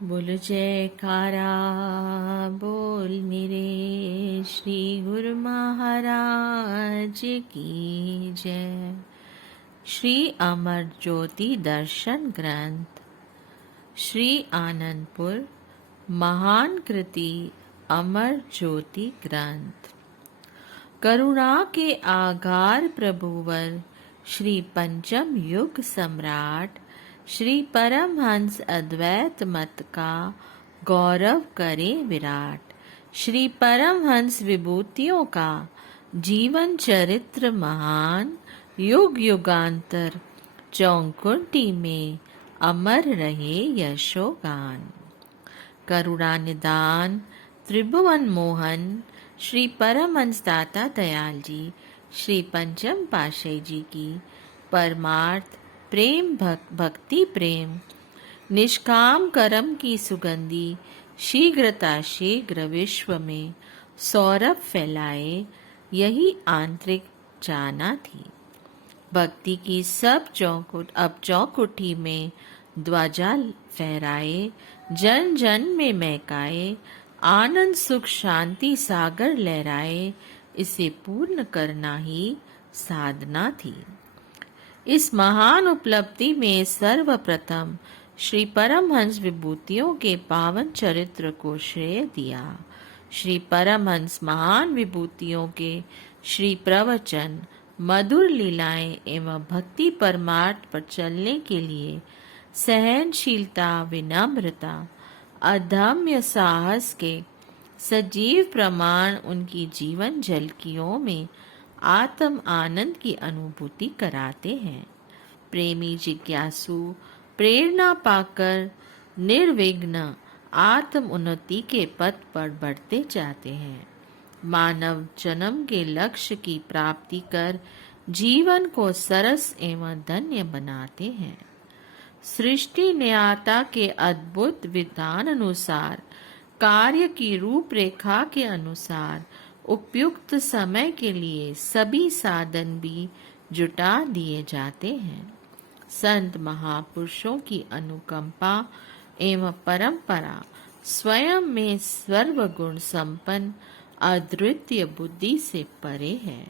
बोल जयकारा बोल मेरे श्री गुरु महाराज की जय। श्री अमर ज्योति दर्शन ग्रंथ श्री आनंदपुर महान कृति अमर ज्योति ग्रंथ। करुणा के आगार प्रभुवर श्री पंचम युग सम्राट श्री परमहंस अद्वैत मत का गौरव करे विराट। श्री परमहंस विभूतियों का जीवन चरित्र महान युग युगांतर चौकुंटी में अमर रहे यशोगान। करुणा निदान त्रिभुवन मोहन श्री परमहंस दाता दयाल जी श्री पंचम पातशाही जी की परमार्थ प्रेम भक्ति प्रेम निष्काम कर्म की सुगंधी शीघ्रता शीघ्र विश्व में सौरभ फैलाए यही आंतरिक जाना थी। भक्ति की सब चौकुटी में ध्वजा फहराए जन जन में महकाए आनंद सुख शांति सागर लहराए इसे पूर्ण करना ही साधना थी। इस महान उपलब्धि में सर्वप्रथम श्री परमहंस विभूतियों के पावन चरित्र को श्रेय दिया। श्री परमहंस महान विभूतियों के श्री प्रवचन मधुर लीलाएं एवं भक्ति परमार्थ पर चलने के लिए सहनशीलता विनम्रता अदम्य साहस के सजीव प्रमाण उनकी जीवन झलकियों में आत्म आनंद की अनुभूति कराते हैं। प्रेमी जिज्ञासु प्रेरणा पाकर निर्विघ्न आत्म उन्नति के पथ पर बढ़ते जाते हैं। मानव जन्म के लक्ष्य की प्राप्ति कर जीवन को सरस एवं धन्य बनाते हैं। सृष्टि न्याता के अद्भुत विधान अनुसार कार्य की रूपरेखा के अनुसार उपयुक्त समय के लिए सभी साधन भी जुटा दिए जाते हैं। संत महापुरुषों की अनुकंपा एवं परंपरा स्वयं में सर्वगुण संपन्न अद्वितीय बुद्धि से परे है।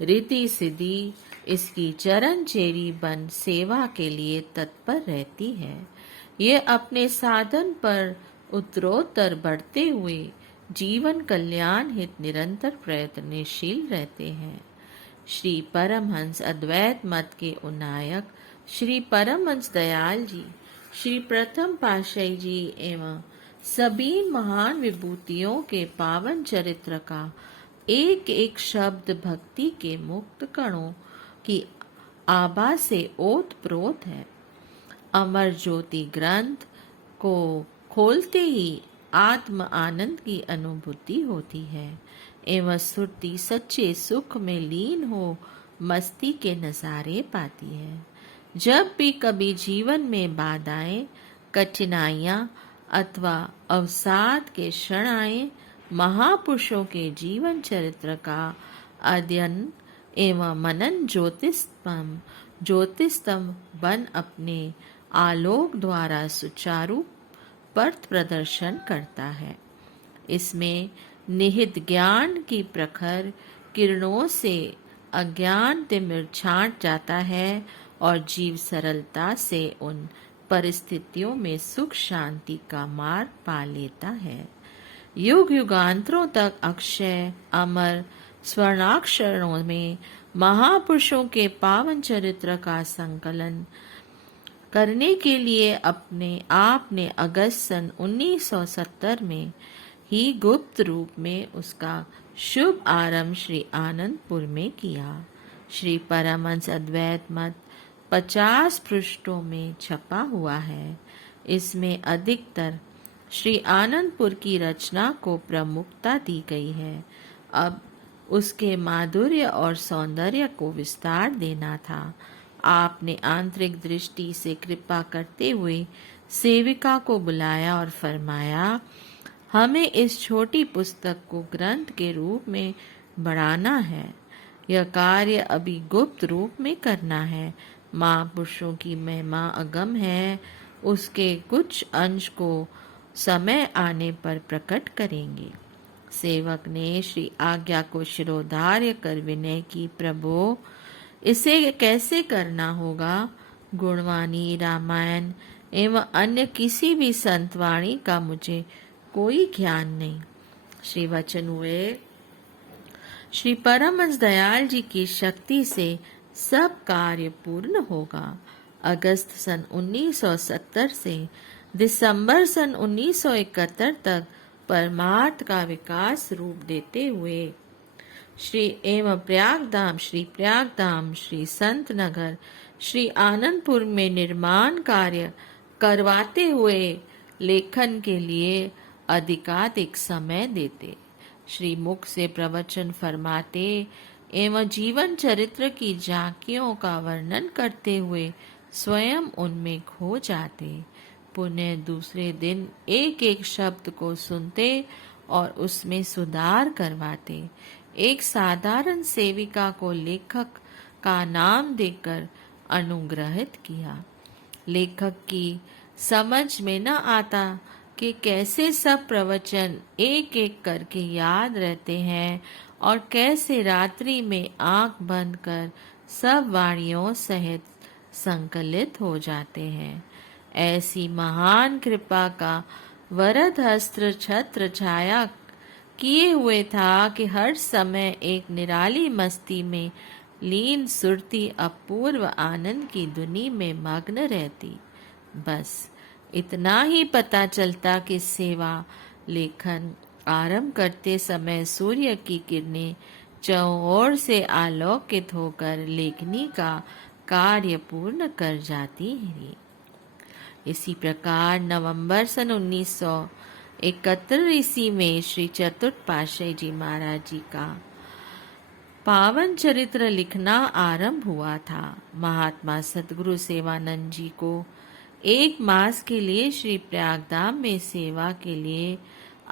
रीति सिद्धि इसकी चरण चेरी बन सेवा के लिए तत्पर रहती है। ये अपने साधन पर उत्तरोत्तर बढ़ते हुए जीवन कल्याण हित निरंतर प्रयत्नशील रहते हैं। श्री परमहंस अद्वैत मत के उन्नायक श्री परमहंस दयाल जी श्री प्रथम पातशाही जी एवं सभी महान विभूतियों के पावन चरित्र का एक एक शब्द भक्ति के मुक्त कणों की आभा से ओतप्रोत है। अमर ज्योति ग्रंथ को खोलते ही आत्म आनंद की अनुभूति होती है एवं सुरती सच्चे सुख में लीन हो मस्ती के नजारे पाती है। जब भी कभी जीवन में बाधाएं कठिनाइयां अथवा अवसाद के क्षण आए महापुरुषों के जीवन चरित्र का अध्ययन एवं मनन ज्योतिस्तंभ बन अपने आलोक द्वारा सुचारू पथ प्रदर्शन करता है। इसमें निहित ज्ञान की प्रखर किरणों से अज्ञान तिमिर छांट जाता है और जीव सरलता से उन परिस्थितियों में सुख शांति का मार्ग पा लेता है। युग युगांतरों तक अक्षय अमर स्वर्णाक्षरों में महापुरुषों के पावन चरित्र का संकलन करने के लिए अपने आप ने अगस्त सन 1970 में ही गुप्त रूप में उसका शुभ आरंभ श्री आनंदपुर में किया। श्री परमहंस अद्वैत मत 50 पृष्ठों में छपा हुआ है। इसमें अधिकतर श्री आनंदपुर की रचना को प्रमुखता दी गई है। अब उसके माधुर्य और सौंदर्य को विस्तार देना था। आपने आंतरिक दृष्टि से कृपा करते हुए सेविका को बुलाया और फरमाया, हमें इस छोटी पुस्तक को ग्रंथ के रूप में बढ़ाना है। यह कार्य अभी गुप्त रूप में करना है। महापुरुषों की महिमा अगम है। उसके कुछ अंश को समय आने पर प्रकट करेंगे। सेवक ने श्री आज्ञा को शिरोधार्य कर विनय की, प्रभो इसे कैसे करना होगा? गुणवाणी, रामायण एवं अन्य किसी भी संतवाणी का मुझे कोई ज्ञान नहीं। श्री वचन हुए, श्री परमहंस दयाल जी की शक्ति से सब कार्य पूर्ण होगा। अगस्त सन 1970 से दिसंबर सन 1971 तक परमार्थ का विकास रूप देते हुए श्री प्रयागधाम, श्री संत नगर, श्री आनंदपुर में निर्माण कार्य करवाते हुए लेखन के लिए अधिकाधिक समय देते, श्री मुख से प्रवचन फरमाते एवं जीवन चरित्र की झांकियों का वर्णन करते हुए स्वयं उनमें खो जाते। पुनः दूसरे दिन एक एक शब्द को सुनते और उसमें सुधार करवाते। एक साधारण सेविका को लेखक का नाम देकर अनुग्रहित किया। लेखक की समझ में न आता कि कैसे सब प्रवचन एक एक करके याद रहते हैं और कैसे रात्रि में आंख बंद कर सब वाणियों सहित संकलित हो जाते हैं। ऐसी महान कृपा का वरद हस्त्र छत्र छाया किए हुए था कि हर समय एक निराली मस्ती में लीन सुरती अपूर्व आनंद की धुनी में मग्न रहती। बस इतना ही पता चलता कि सेवा लेखन आरंभ करते समय सूर्य की किरणें चौओर से आलोकित होकर लेखनी का कार्य पूर्ण कर जाती है। इसी प्रकार नवंबर सन 1971 ईस्वी में श्री चतुर्थ पातशाही जी महाराज जी का पावन चरित्र लिखना आरंभ हुआ था। महात्मा सतगुरु सेवानंद जी को 1 मास के लिए श्री प्रयागधाम में सेवा के लिए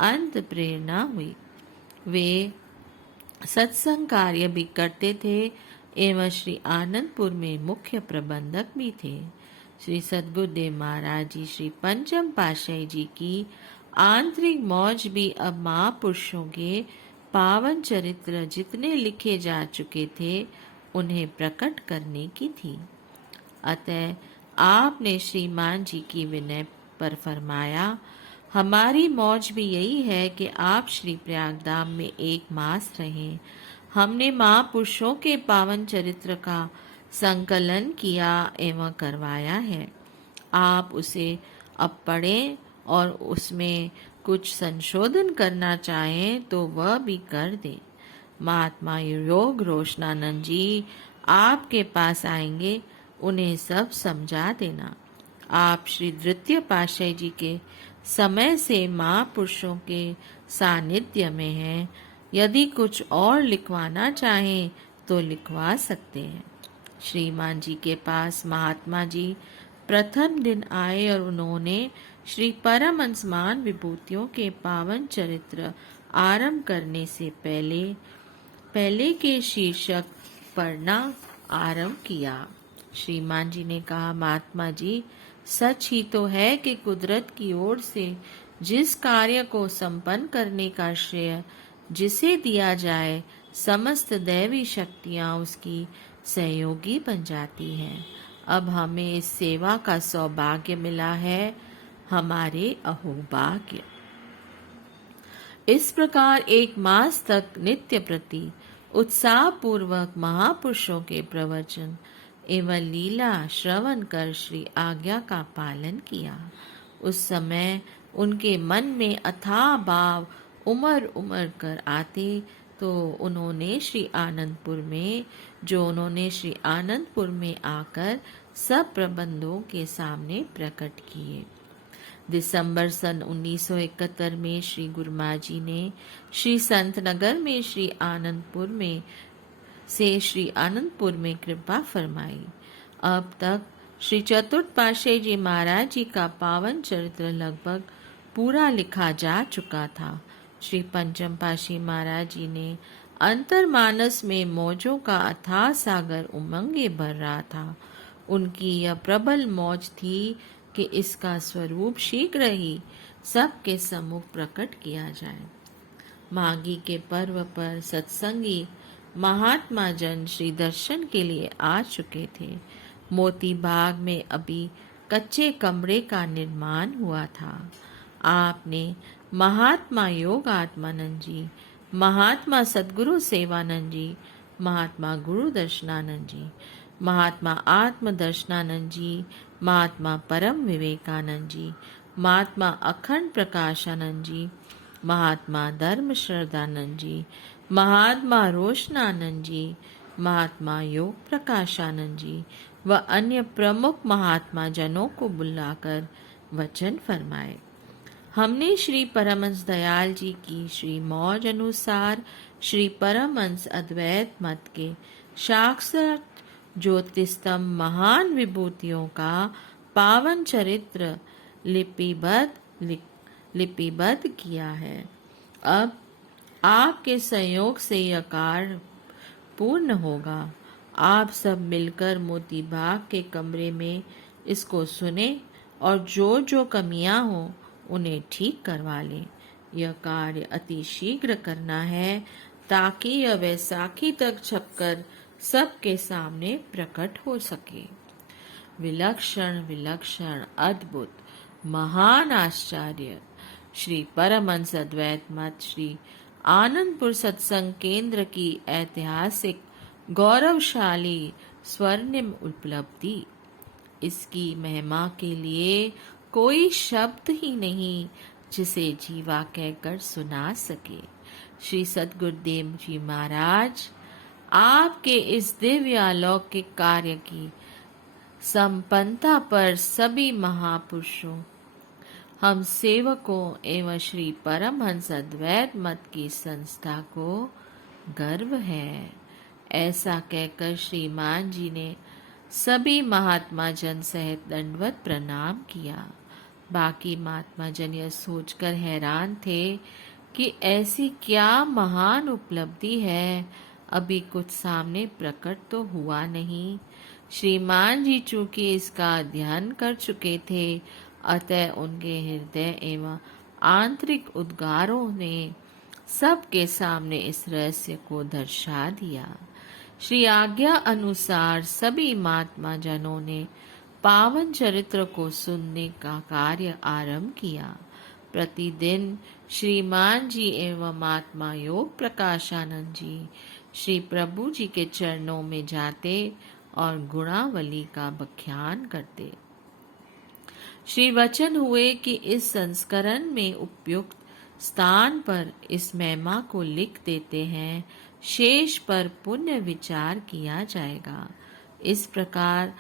अंत प्रेरणा हुई। वे सत्संग कार्य भी करते थे एवं श्री आनंदपुर में मुख्य प्रबंधक भी थे। श्री सद्गुरुदेव महाराज जी श्री पंचम पातशाही जी की आंतरिक मौज भी अब महापुरुषों के पावन चरित्र जितने लिखे जा चुके थे उन्हें प्रकट करने की थी। अतः आपने श्रीमान जी की विनय पर फरमाया, हमारी मौज भी यही है कि आप श्री प्रयागधाम में 1 मास रहें। हमने महापुरुषों के पावन चरित्र का संकलन किया एवं करवाया है। आप उसे अब पढ़ें और उसमें कुछ संशोधन करना चाहें तो वह भी कर दें। महात्मा योग रोशनानंद जी आपके पास आएंगे, उन्हें सब समझा देना। आप श्री द्वितीय पातशाही जी के समय से महापुरुषों के सानिध्य में हैं। यदि कुछ और लिखवाना चाहें तो लिखवा सकते हैं। श्रीमान जी के पास महात्मा जी प्रथम दिन आए और उन्होंने श्री परमहंसमान विभूतियों के पावन चरित्र आरंभ करने से पहले के शीर्षक पढ़ना आरंभ किया। श्रीमान जी ने कहा, महात्मा जी सच ही तो है कि कुदरत की ओर से जिस कार्य को संपन्न करने का श्रेय जिसे दिया जाए, समस्त दैवी शक्तियां उसकी सहयोगी बन जाती हैं। अब हमें इस सेवा का सौभाग्य मिला है, हमारे अहोभाग्य। इस प्रकार 1 मास तक नित्य प्रति उत्साह पूर्वक महापुरुषों के प्रवचन एवं लीला श्रवण कर श्री आज्ञा का पालन किया। उस समय उनके मन में अथाह भाव उमड़ कर आते तो उन्होंने श्री आनंदपुर में आकर सब प्रबंधों के सामने प्रकट किए। दिसंबर सन 1971 में श्री गुरुमा जी ने श्री संत नगर में श्री आनंदपुर में कृपा फरमाई। अब तक श्री चतुर्थ पातशाही जी महाराज जी का पावन चरित्र लगभग पूरा लिखा जा चुका था। श्री पंचम पातशाही महाराज जी ने अंतर्मानस में मौजों का अथाह सागर उमंगे भर रहा था। उनकी यह प्रबल मौज थी कि इसका स्वरूप शीघ्र ही सबके सम्मुख प्रकट किया जाए। माघी के पर्व पर सत्संगी महात्मा जन श्री दर्शन के लिए आ चुके थे। मोती बाग में अभी कच्चे कमरे का निर्माण हुआ था। आपने महात्मा योगात्मानंद जी, महात्मा सद्गुरु सेवानंद जी, महात्मा गुरु दर्शनानंद जी, महात्मा आत्म दर्शनानंद जी, महात्मा परम विवेकानंद जी, महात्मा अखंड प्रकाशानंद जी, महात्मा धर्म श्रद्धानंद जी, महात्मा रोशनानंद जी, महात्मा योग प्रकाशानंद जी व अन्य प्रमुख महात्मा जनों को बुलाकर वचन फरमाए। हमने श्री परमहंस दयाल जी की श्री मौज अनुसार श्री परमहंस अद्वैत मत के साक्षात ज्योतिस्तंभ महान विभूतियों का पावन चरित्र लिपिबद्ध किया है। अब आपके सहयोग से यह कार्य पूर्ण होगा। आप सब मिलकर मोती बाग के कमरे में इसको सुने और जो जो कमियां हो उन्हें ठीक करवा लें। यह कार्य अति शीघ्र करना है ताकि यह वैसाखी तक छपकर सबके सामने प्रकट हो सके। विलक्षण विलक्षण अद्भुत महान आश्चर्य श्री परमहंस अद्वैत मत श्री आनंदपुर सत्संग केंद्र की ऐतिहासिक गौरवशाली स्वर्णिम उपलब्धि। इसकी महिमा के लिए कोई शब्द ही नहीं जिसे जीवा कहकर सुना सके। श्री सद्गुरुदेव जी महाराज आपके इस दिव्य अलौकिक कार्य की संपन्नता पर सभी महापुरुषों, हम सेवकों एवं श्री परमहंस अद्वैत मत की संस्था को गर्व है। ऐसा कहकर श्रीमान जी ने सभी महात्मा जन सहित दंडवत प्रणाम किया। बाकी महात्मा जन यह सोचकर हैरान थे कि ऐसी क्या महान उपलब्धि है, अभी कुछ सामने प्रकट तो हुआ नहीं। श्रीमान जी चूंकि इसका अध्ययन कर चुके थे, अतः उनके हृदय एवं आंतरिक उद्गारों ने सबके सामने इस रहस्य को दर्शा दिया। श्री आज्ञा अनुसार सभी महात्मा जनों ने पावन चरित्र को सुनने का कार्य आरंभ किया। प्रतिदिन श्रीमान जी एवं महात्मा योग प्रकाशानंद जी श्री प्रभु जी के चरणों में जाते और गुणावली का व्याख्यान करते। श्री वचन हुए कि इस संस्करण में उपयुक्त स्थान पर इस महिमा को लिख देते हैं, शेष पर पुण्य विचार किया जाएगा। इस प्रकार